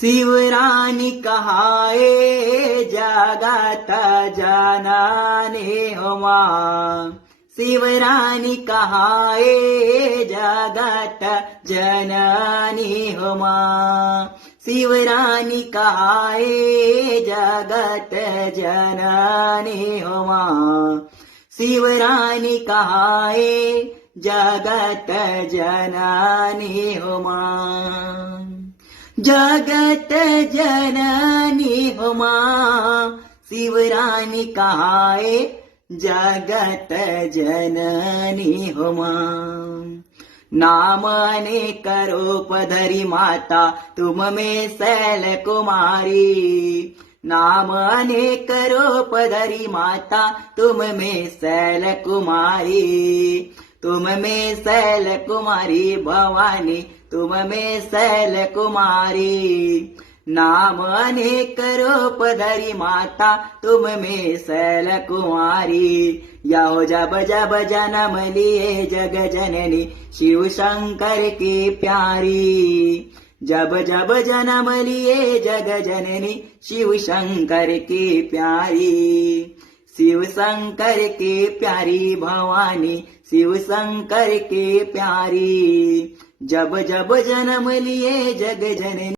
शिवरानी कहाए जगाता जानाने होमा। शिवरानी कहाए जगत जननी होमा। शिवरानी कहाए जगत जननी होमा। शिवरानी कहाए जगत जननी होमा। जगत जननी होमा। शिवरानी कहाए जगत जननी होमा। नाम अनेक रूप धरी माता तुम में शैल कुमारी। नाम अनेक रूप धरी माता तुम में शैल कुमारी। तुम में शैल कुमारी भवानी तुम में शैल कुमारी। नाम अनेक रूप धरी माता तुम में शैल कुमारी। याहो जब जब जन्म लिए जग जननी शिव शंकर की प्यारी। जब जब जन्म लिए जग जननी शिव शंकर की प्यारी। शिव शंकर की प्यारी भवानी शिव शंकर की प्यारी। जब जब जन्म लिए जग जननी